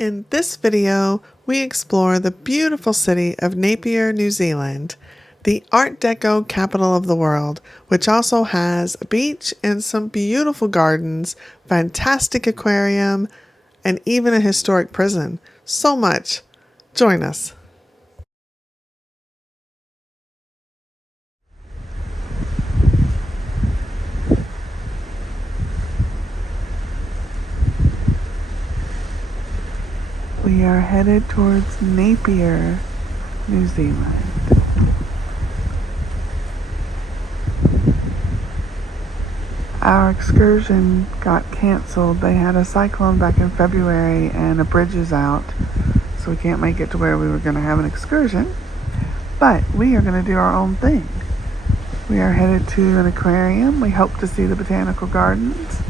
In this video, we explore the beautiful city of Napier, New Zealand, the Art Deco capital of the world, which also has a beach and some beautiful gardens, fantastic aquarium, and even a historic prison. So much. Join us. We are headed towards Napier, New Zealand. Our excursion got canceled. They had a cyclone back in February and a bridge is out, so we can't make it to where we were going to have an excursion. But we are going to do our own thing. We are headed to an aquarium. We hope to see the botanical gardens.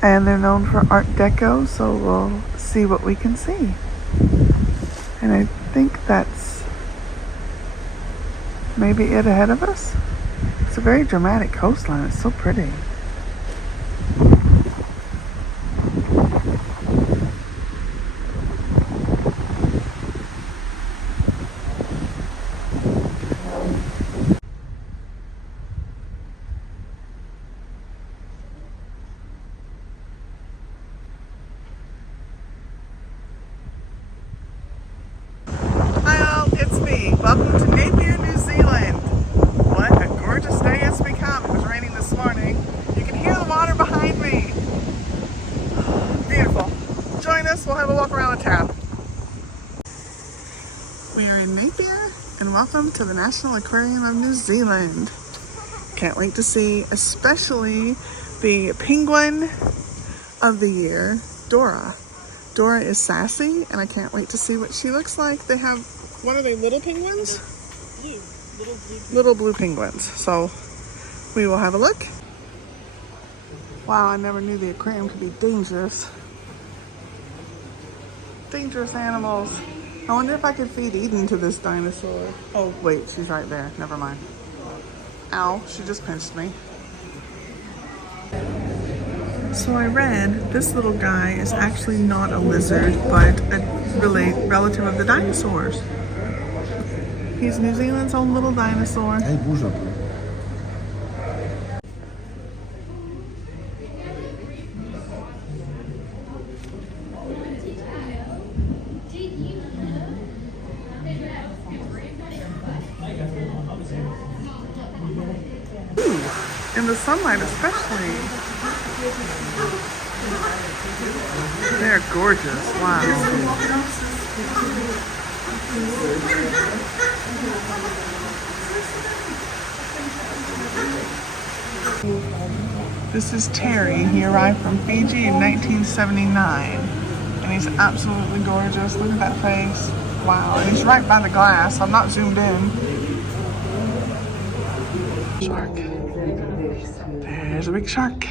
And they're known for Art Deco, so we'll see what we can see. And I think that's maybe it ahead of us. It's a very dramatic coastline. It's so pretty. It's me. Welcome to Napier, New Zealand. What a gorgeous day it's become. It was raining this morning. You can hear the water behind me. Beautiful. Join us. We'll have a walk around the town. We are in Napier, and welcome to the National Aquarium of New Zealand. Can't wait to see especially the penguin of the year, Dora. Dora is sassy, and I can't wait to see what she looks like. They have, what are they, little penguins? Little blue penguins. So we will have a look. Wow, I never knew the aquarium could be dangerous. Dangerous animals. I wonder if I could feed Eden to this dinosaur. Oh, wait, she's right there. Never mind. Ow, she just pinched me. So I read this little guy is actually not a lizard, but a relative of the dinosaurs. He's New Zealand's own little dinosaur. Hey, bouge un peu. In the sunlight especially. They're gorgeous. Wow. This is Terry. He arrived from Fiji in 1979. And he's absolutely gorgeous. Look at that face. Wow. And he's right by the glass. I'm not zoomed in. Shark. There's a big shark.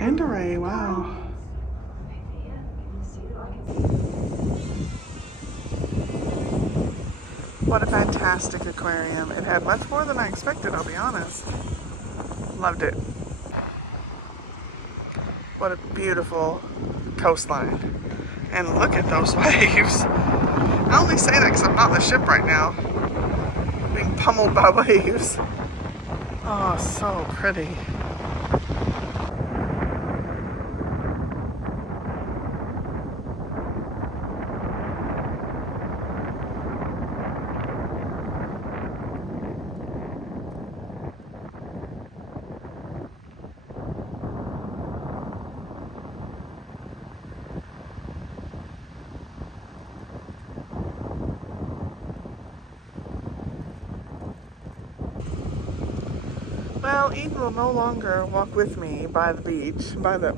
And a ray, wow. What a fantastic aquarium. It had much more than I expected, I'll be honest. Loved it. What a beautiful coastline. And look at those waves. I only say that because I'm not on the ship right now. Being pummeled by waves. Oh, so pretty. Well, Eden will no longer walk with me by the beach, by the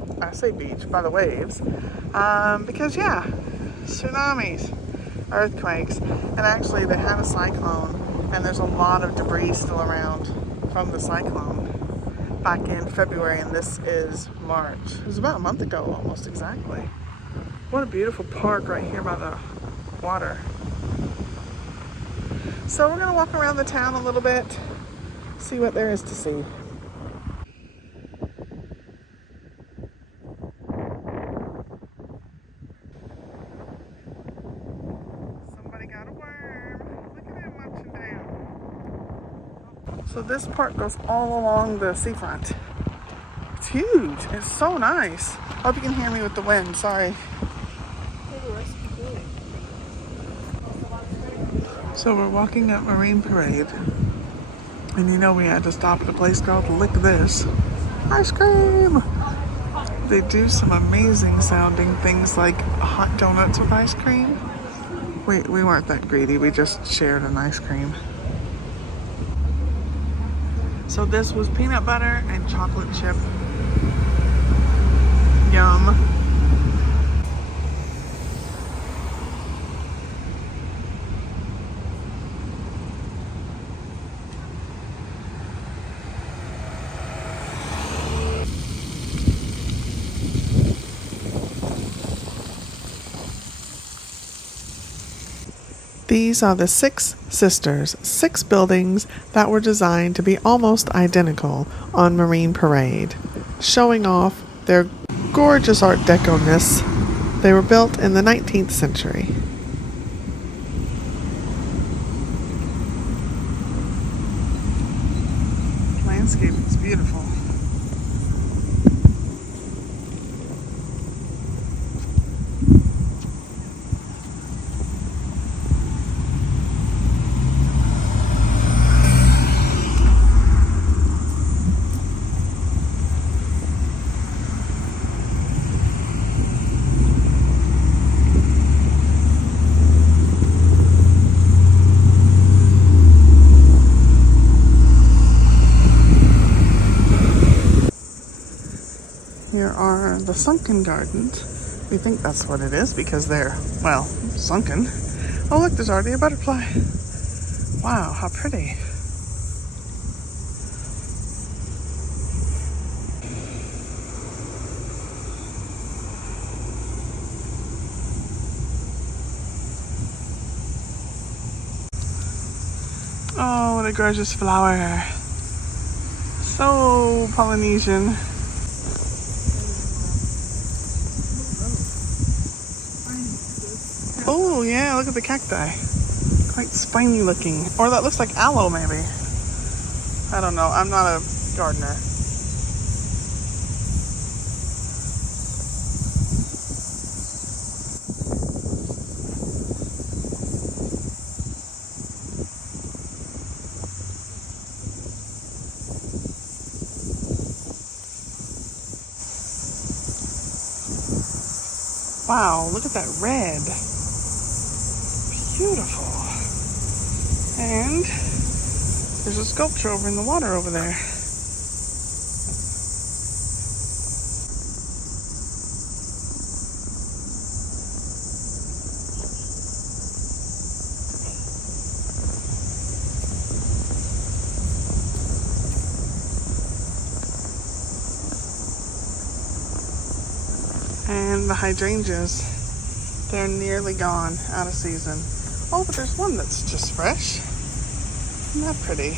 waves, because yeah, tsunamis, earthquakes, and actually they had a cyclone, and there's a lot of debris still around from the cyclone back in February, and this is March. It was about a month ago, almost exactly. What a beautiful park right here by the water. So we're gonna walk around the town a little bit, see what there is to see. So this park goes all along the seafront. It's huge. It's so nice. Hope you can hear me with the wind. Sorry. So we're walking up Marine Parade. And you know we had to stop at a place called Lick This. Ice cream! They do some amazing sounding things like hot donuts with ice cream. We weren't that greedy. We just shared an ice cream. So this was peanut butter and chocolate chip. Yum. These are the 6 sisters, 6 buildings that were designed to be almost identical on Marine Parade, showing off their gorgeous Art Deco-ness. They were built in the 19th century. Landscape is beautiful. Here are the sunken gardens. We think that's what it is because they're, well, sunken. Oh look, there's already a butterfly. Wow, how pretty. Oh, what a gorgeous flower. So Polynesian. Oh yeah, look at the cacti. Quite spiny looking. Or that looks like aloe maybe. I don't know, I'm not a gardener. Wow, look at that red. Beautiful. And there's a sculpture over in the water over there. And the hydrangeas, they're nearly gone, out of season. Oh, but there's one that's just fresh. Isn't that pretty?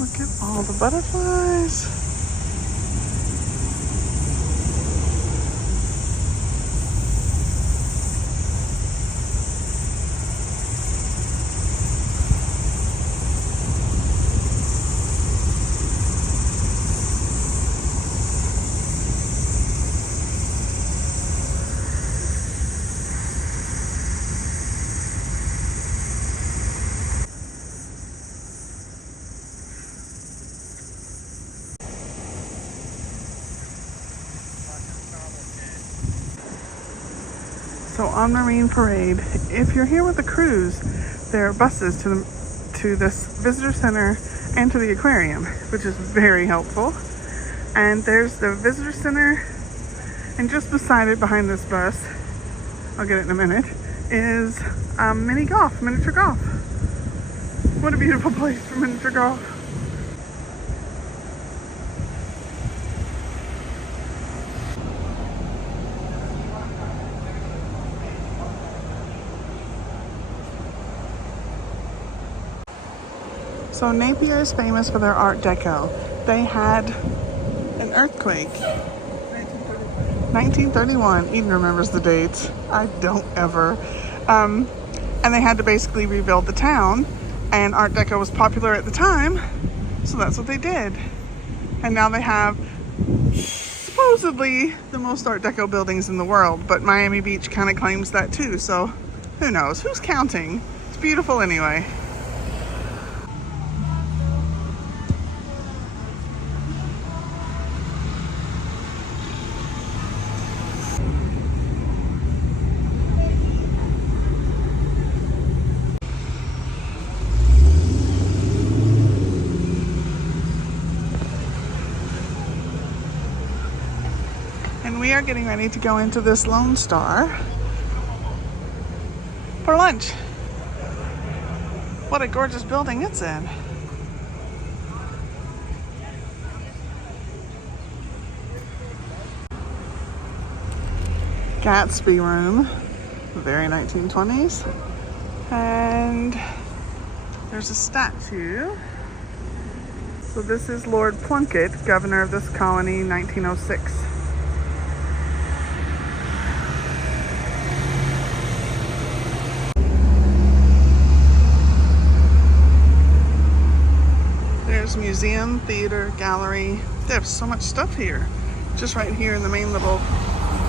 Look at all the butterflies. So on Marine Parade, if you're here with a cruise, there are buses to this visitor center and to the aquarium, which is very helpful. And there's the visitor center, and just beside it, behind this bus, I'll get it in a minute, is miniature golf. What a beautiful place for miniature golf. So Napier is famous for their Art Deco. They had an earthquake. 1931. Eden remembers the dates. I don't ever. And they had to basically rebuild the town. And Art Deco was popular at the time, so that's what they did. And now they have supposedly the most Art Deco buildings in the world, but Miami Beach kind of claims that too, so who knows? Who's counting? It's beautiful anyway. And we are getting ready to go into this Lone Star for lunch. What a gorgeous building it's in. Gatsby room, very 1920s. And there's a statue. So this is Lord Plunkett, governor of this colony, 1906. There's museum, theater, gallery. They have so much stuff here. Just right here in the main little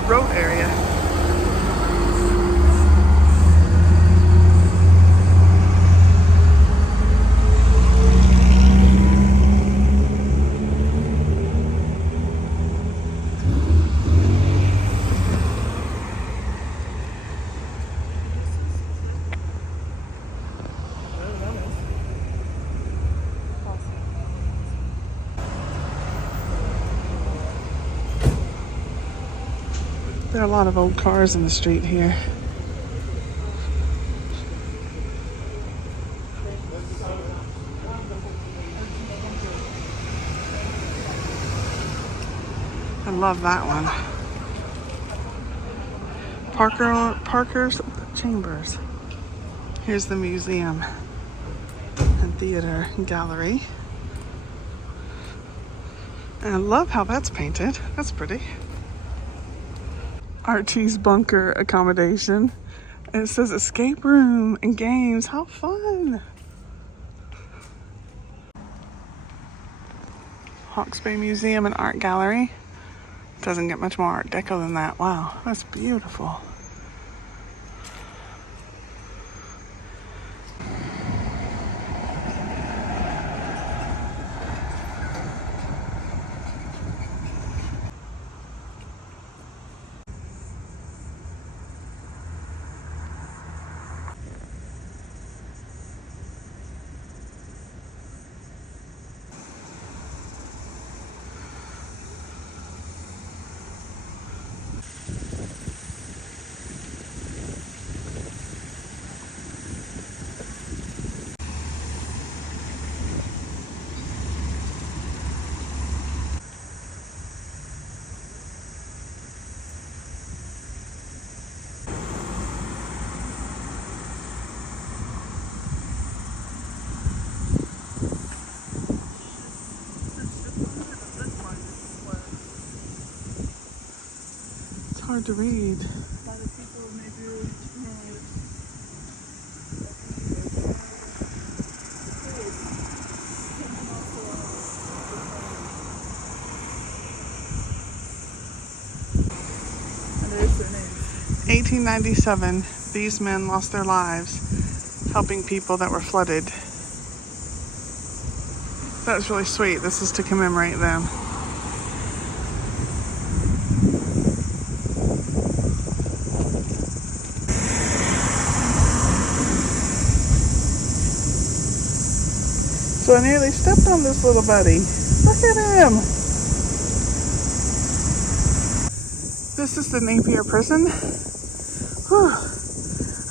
road area. There are a lot of old cars in the street here. I love that one. Parker's Chambers. Here's the museum and theater and gallery. And I love how that's painted. That's pretty. Archie's bunker accommodation. And it says escape room and games. How fun! Hawke's Bay Museum and Art Gallery. Doesn't get much more Art Deco than that. Wow, that's beautiful. Hard to read. In 1897, these men lost their lives helping people that were flooded. That's really sweet. This is to commemorate them. So I nearly stepped on this little buddy. Look at him. This is the Napier Prison. Whew.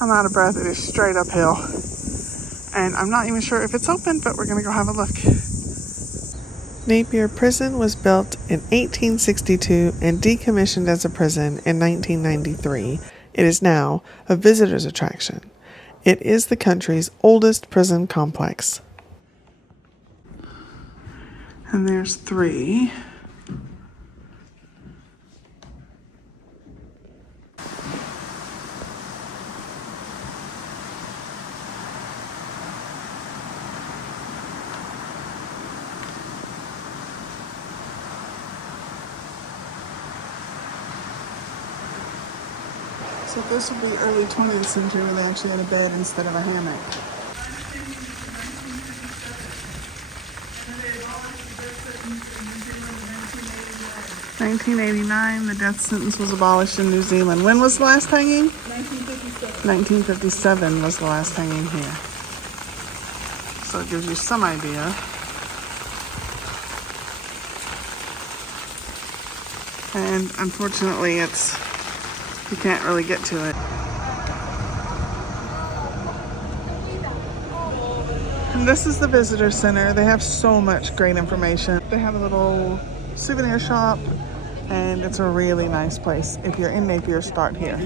I'm out of breath. It is straight uphill. And I'm not even sure if it's open, but we're going to go have a look. Napier Prison was built in 1862 and decommissioned as a prison in 1993. It is now a visitor's attraction. It is the country's oldest prison complex. And there's 3. So this would be early 20th century where they actually had a bed instead of a hammock. 1989, the death sentence was abolished in New Zealand. When was the last hanging? 1957. 1957 was the last hanging here. So it gives you some idea. And unfortunately, you can't really get to it. And this is the visitor center. They have so much great information. They have a little souvenir shop, and it's a really nice place. If you're in Napier, start here.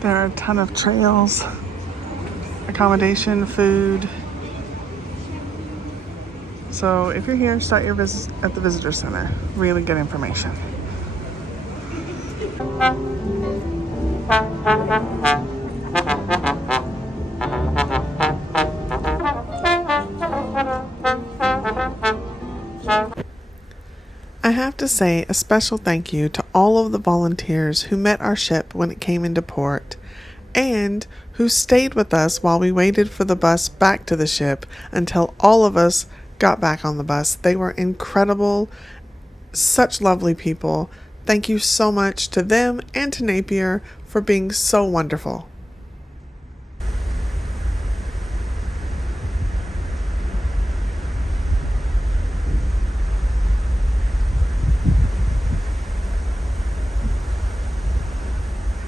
There are a ton of trails, accommodation, food. So if you're here, start your visit at the visitor center. Really good information. I have to say a special thank you to all of the volunteers who met our ship when it came into port and who stayed with us while we waited for the bus back to the ship until all of us got back on the bus. They were incredible, such lovely people. Thank you so much to them and to Napier for being so wonderful.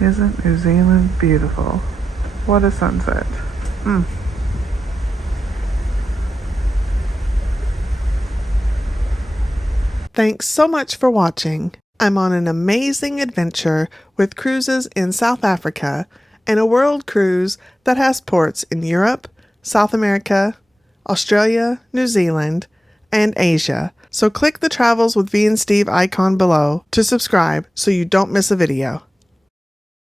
Isn't New Zealand beautiful? What a sunset. Thanks so much for watching. I'm on an amazing adventure with cruises in South Africa and a world cruise that has ports in Europe, South America, Australia, New Zealand, and Asia. So click the Travels with V and Steve icon below to subscribe so you don't miss a video.